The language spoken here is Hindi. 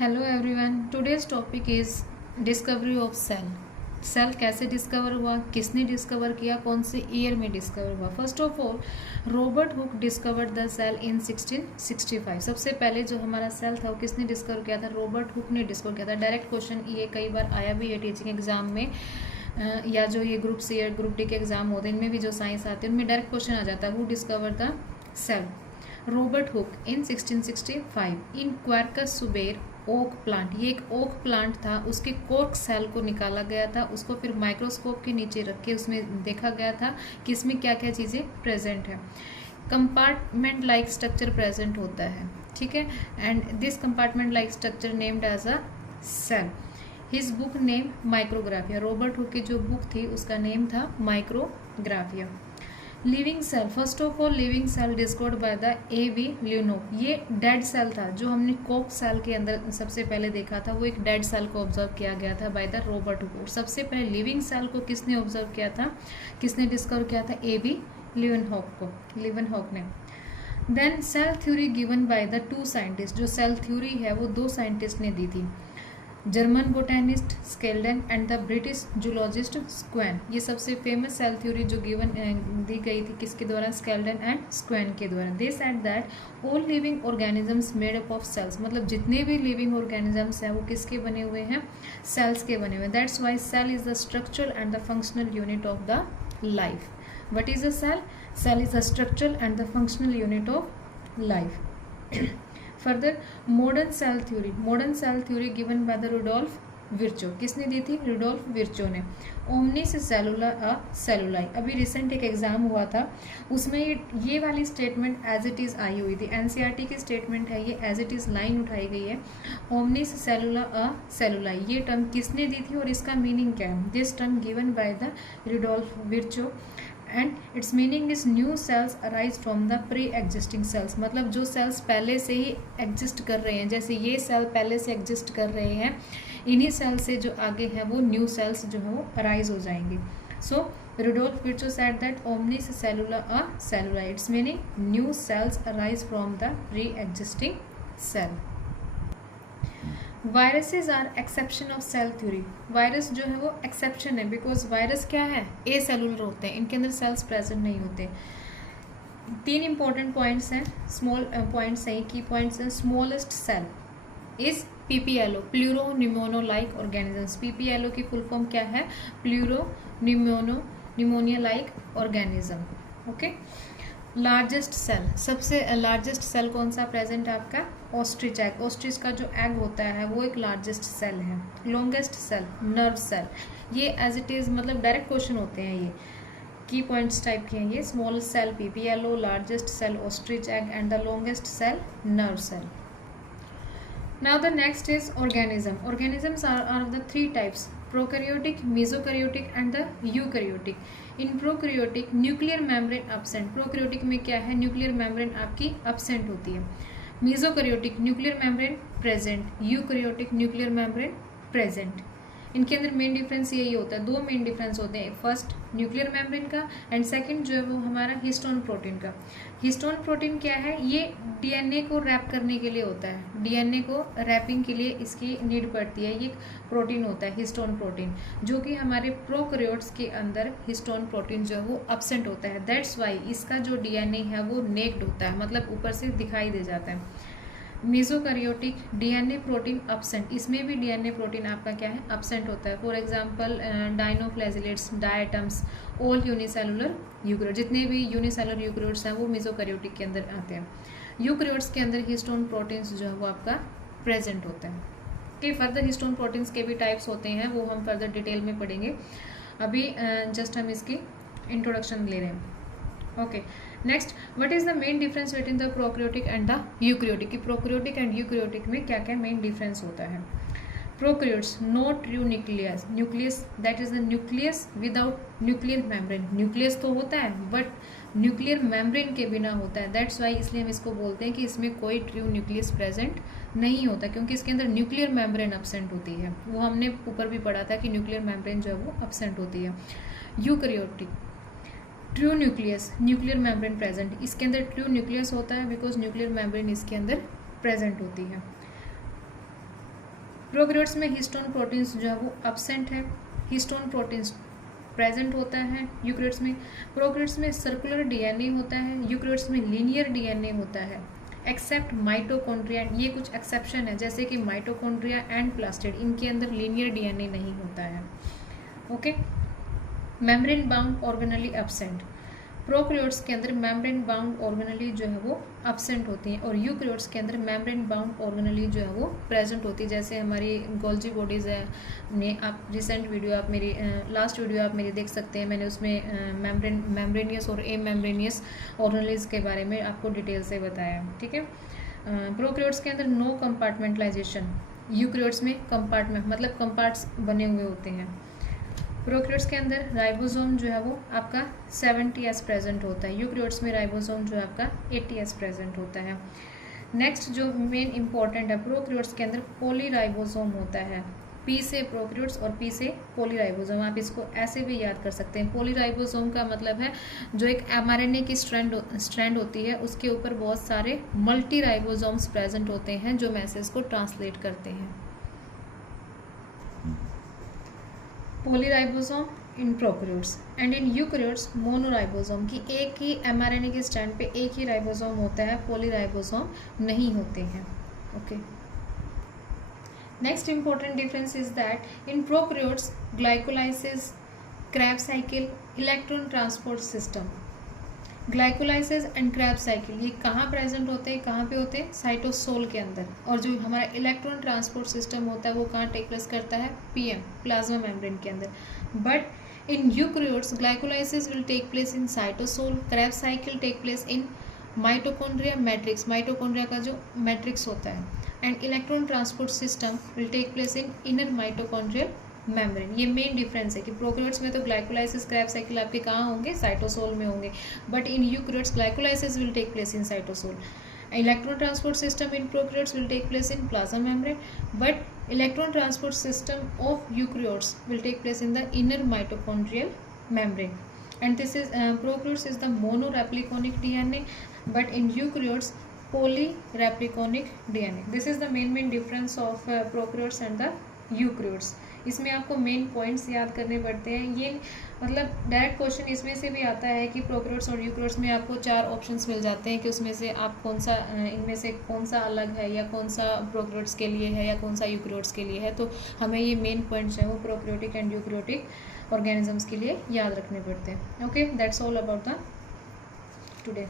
Hello everyone, today's topic is discovery of cell. Cell कैसे डिस्कवर हुआ, किसने डिस्कवर किया, कौन से ईयर में डिस्कवर हुआ। First of all, Robert Hooke discovered the cell in 1665। सबसे पहले जो हमारा सेल था वो किसने डिस्कवर किया था? रॉबर्ट हुक ने डिस्कवर किया था। डायरेक्ट क्वेश्चन ये कई बार आया भी है टीचिंग एग्जाम में, या जो ये ग्रुप सी या ग्रुप डी के एग्जाम होते हैं इनमें भी जो साइंस आते हैं उनमें डायरेक्ट क्वेश्चन आ जाता है, who discover the cell? Robert Hooke in 1665 in Quercus suber oak plant. ये एक ओक प्लांट था, उसके कोर्क सेल को निकाला गया था, उसको फिर माइक्रोस्कोप के नीचे रख के उसमें देखा गया था कि इसमें क्या क्या चीज़ें प्रेजेंट है। कंपार्टमेंट लाइक स्ट्रक्चर प्रेजेंट होता है, ठीक है, and this compartment like structure named as a cell. His book name micrographia. Robert Hooke की जो बुक थी उसका नेम था माइक्रोग्राफिया। Living cell, first of all living cell discovered by the A.V. Leeuwenhoek. ये डेड सेल था जो हमने कोक सेल के अंदर सबसे पहले देखा था, वो एक डेड सेल को ऑब्जर्व किया गया था बाय द रॉबर्ट हुक। सबसे पहले लिविंग सेल को किसने ऑब्जर्व किया था, किसने डिस्कवर किया था? A.V. ल्यूनहोक ने। Then cell theory given by the two scientist. जो सेल थ्योरी है वो दो साइंटिस्ट ने दी थी, German botanist Schleiden and the British zoologist Schwann. ये सबसे फेमस सेल थ्योरी जो गिवन दी गई थी किसके द्वारा? स्केल्डन एंड स्क्वेन के द्वारा। They said that all living organisms made up of cells. मतलब जितने भी लिविंग ऑर्गेनिजम्स हैं वो किसके बने हुए हैं? सेल्स के बने हुए। That's why cell is the structural and the functional unit of the life. What is a cell? Cell is the structural and the functional unit of life. Further, modern cell theory. Modern cell theory given by the Rudolf Virchow. किसने दी थी? रुडोल्फ विर्चो ने। Omnis cellula a cellulae. अभी रिसेंट एक एग्जाम हुआ था, उसमें ये वाली स्टेटमेंट एज इट इज़ आई हुई थी। एनसीईआरटी की स्टेटमेंट है ये, एज इट इज़ लाइन उठाई गई है। ओमनिस सेलुला अ सेलुलाई, ये टर्म किसने दी थी और इसका मीनिंग क्या है? This term given by the Rudolf Virchow and its meaning is new cells arise from the pre existing cells. मतलब जो सेल्स पहले से ही एग्जिस्ट कर रहे हैं, जैसे ये सेल पहले से एग्जिस्ट कर रहे हैं, इन्हीं सेल से जो आगे हैं वो न्यू सेल्स जो है वो अराइज हो जाएंगे। So Rudolf Virchow said that omnis cellula a cellula, it's meaning new cells arise from the pre existing cell. Viruses are exception of cell theory. Virus जो है वो एक्सेप्शन है, बिकॉज वायरस क्या है? ए सेलुलर होते हैं, इनके अंदर सेल्स प्रेजेंट नहीं होते। तीन इंपॉर्टेंट पॉइंट्स हैं, स्मॉल पॉइंट्स हैं, की पॉइंट्स हैं। Smallest cell is PPLO, pleuro pneumo like organisms. PPLO की फुल फॉर्म क्या है? Pleuro pneumonia like organism. Okay. Largest cell, सबसे लार्जेस्ट सेल कौन सा प्रेजेंट है आपका? Ostrich egg. ऑस्ट्रिच का जो एग होता है वो एक लार्जेस्ट सेल है। Longest cell nerve cell. ये एज इट इज़ मतलब डायरेक्ट क्वेश्चन होते हैं, ये की पॉइंट्स टाइप के हैं ये। Smallest cell PPLO, largest cell ostrich egg and the longest cell nerve cell. Now the next is organism. Organisms are of the three types: prokaryotic, mesokaryotic and the eukaryotic. In prokaryotic nuclear membrane absent. prokaryotic में क्या है? nuclear membrane आपकी absent होती है। mesokaryotic nuclear membrane present, eukaryotic nuclear membrane present. इनके अंदर मेन डिफरेंस यही होता है, दो मेन डिफरेंस होते हैं। फर्स्ट न्यूक्लियर मेम्ब्रेन का एंड सेकंड जो है वो हमारा हिस्टोन प्रोटीन का। हिस्टोन प्रोटीन क्या है? ये DNA को रैप करने के लिए होता है, DNA को रैपिंग के लिए इसकी नीड पड़ती है। ये प्रोटीन होता है हिस्टोन प्रोटीन, जो कि हमारे प्रोकैरियोट्स के अंदर हिस्टोन प्रोटीन जो है वो एब्सेंट होता है। दैट्स वाई इसका जो DNA है वो नेक्ड होता है, मतलब ऊपर से दिखाई दे जाता है। मेसोकैरियोटिक DNA प्रोटीन एब्सेंट, इसमें भी DNA प्रोटीन आपका क्या है? एब्सेंट होता है। For example dinoflagellates, diatoms, all unicellular eukaryote. जितने भी यूनिसेलुलर यूकैरियोट्स हैं वो मेसोकैरियोटिक के अंदर आते हैं। यूकैरियोट्स के अंदर हिस्टोन प्रोटीन्स जो है वो आपका प्रेजेंट होता है। कि फर्दर हिस्टोन प्रोटीन्स के भी टाइप्स होते हैं, वो हम फर्दर डिटेल में पढ़ेंगे। अभी जस्ट हम इसकी इंट्रोडक्शन ले रहे हैं। Okay, next, what is the main difference between the prokaryotic and the eukaryotic? कि प्रोकैरियोटिक एंड यूकैरियोटिक में क्या क्या मेन डिफरेंस होता है? Prokaryotes no true nucleus, nucleus that is the nucleus without nuclear membrane. Nucleus तो होता है बट न्यूक्लियर मेम्ब्रेन के बिना होता है। दैट्स वाई इसलिए हम इसको बोलते हैं कि इसमें कोई ट्रू न्यूक्लियस प्रेजेंट नहीं होता, क्योंकि इसके अंदर न्यूक्लियर मेम्ब्रेन एब्सेंट होती है। वो हमने ऊपर भी पढ़ा था कि न्यूक्लियर मेम्ब्रेन जो है वो एब्सेंट होती है। Eukaryotic true nucleus, nuclear membrane present, इसके अंदर ट्रू न्यूक्लियस होता है बिकॉज न्यूक्लियर मेम्ब्रेन इसके अंदर प्रेजेंट होती है। प्रोकैरियोट्स में हिस्टोन प्रोटीन्स जो है वो एब्सेंट है, हिस्टोन प्रोटीन्स प्रेजेंट होता है यूकैरियोट्स में। प्रोकैरियोट्स में सर्कुलर डीएनए होता है, यूकैरियोट्स में लीनियर डीएनए होता है, एक्सेप्ट माइटोकॉन्ड्रिया। ये कुछ एक्सेप्शन है, जैसे कि माइटोकॉन्ड्रिया एंड प्लास्टिड, इनके अंदर लीनियर डीएनए नहीं होता है। Okay, membrane bound organelle absent. Prokaryotes के अंदर मेम्ब्रेन बाउंड ऑर्गेनेली जो है वो एब्सेंट होती हैं, और यूकैरियोट्स के अंदर मेम्ब्रेन बाउंड ऑर्गेनेली जो है वो प्रेजेंट होती है। जैसे हमारी गोल्जी बॉडीज़ है, ने आप रिसेंट वीडियो आप मेरी लास्ट वीडियो आप मेरी देख सकते हैं, मैंने उसमें मेम्ब्रेनियस और ए मेम्ब्रेनियस ऑर्गेनेलीज के बारे में आपको डिटेल से बताया। ठीक है, प्रोकैरियोट्स के अंदर नो कंपार्टमेंटलाइजेशन, यूकैरियोट्स में कंपार्टमेंट मतलब कंपार्ट्स बने हुए होते हैं। प्रोकैरियोट्स के अंदर राइबोसोम जो है वो आपका 70S प्रेजेंट होता है, यूकैरियोट्स में राइबोसोम जो है आपका 80S प्रेजेंट होता है। नेक्स्ट जो मेन इंपॉर्टेंट है, प्रोकैरियोट्स के अंदर पॉलीराइबोसोम होता है, पी से प्रोकैरियोट्स और पी से पॉलीराइबोसोम। आप इसको ऐसे भी याद कर सकते हैं। पॉलीराइबोसोम का मतलब है जो एक mRNA की स्ट्रैंड होती है, उसके ऊपर बहुत सारे मल्टी राइबोसोम्स प्रेजेंट होते हैं जो मैसेज को ट्रांसलेट करते हैं। Polyribosome in prokaryotes and in eukaryotes monoribosome, की एक ही mRNA के स्टैंड पे एक ही राइबोसोम होता है, पॉलीराइबोसोम नहीं होते हैं। Okay, next important difference is that in prokaryotes glycolysis, Krebs cycle, electron transport system. Glycolysis and Krebs cycle ये कहाँ प्रेजेंट होते हैं, कहाँ पे होते हैं, साइटोसोल के अंदर। और जो हमारा इलेक्ट्रॉन ट्रांसपोर्ट सिस्टम होता है वो कहाँ टेक प्लेस करता है, पीएम प्लाज्मा मेम्ब्रेन के अंदर। But in eukaryotes glycolysis will take place in cytosol, Krebs cycle take place in mitochondria matrix, mitochondria का जो मैट्रिक्स होता है, and electron transport system will take place in inner mitochondrial membrane. ये मेन डिफरेंस है कि प्रोकैरियोट्स में तो ग्लाइकोलाइसिस क्रेब्स साइकिल आपके कहाँ होंगे, साइटोसोल में होंगे, but in eukaryotes glycolysis will take place in cytosol. Electron transport system in prokaryotes will take place in plasma membrane, but electron transport system of eukaryotes will take place in the inner mitochondrial membrane. And this is prokaryotes is the monorepliconic DNA, but in eukaryotes polyrepliconic DNA. This is the main difference of prokaryotes and the eukaryotes. इसमें आपको मेन पॉइंट्स याद करने पड़ते हैं। ये मतलब डायरेक्ट क्वेश्चन इसमें से भी आता है कि प्रोकैरियोट्स और यूकैरियोट्स में आपको 4 ऑप्शंस मिल जाते हैं कि उसमें से आप कौन सा इनमें से कौन सा अलग है, या कौन सा प्रोकैरियोट्स के लिए है, या कौन सा यूकैरियोट्स के लिए है। तो हमें ये मेन पॉइंट्स हैं वो प्रोकैरियोटिक एंड यूकैरियोटिक ऑर्गेनिजम्स के लिए याद रखने पड़ते हैं। Okay, that's all about the today.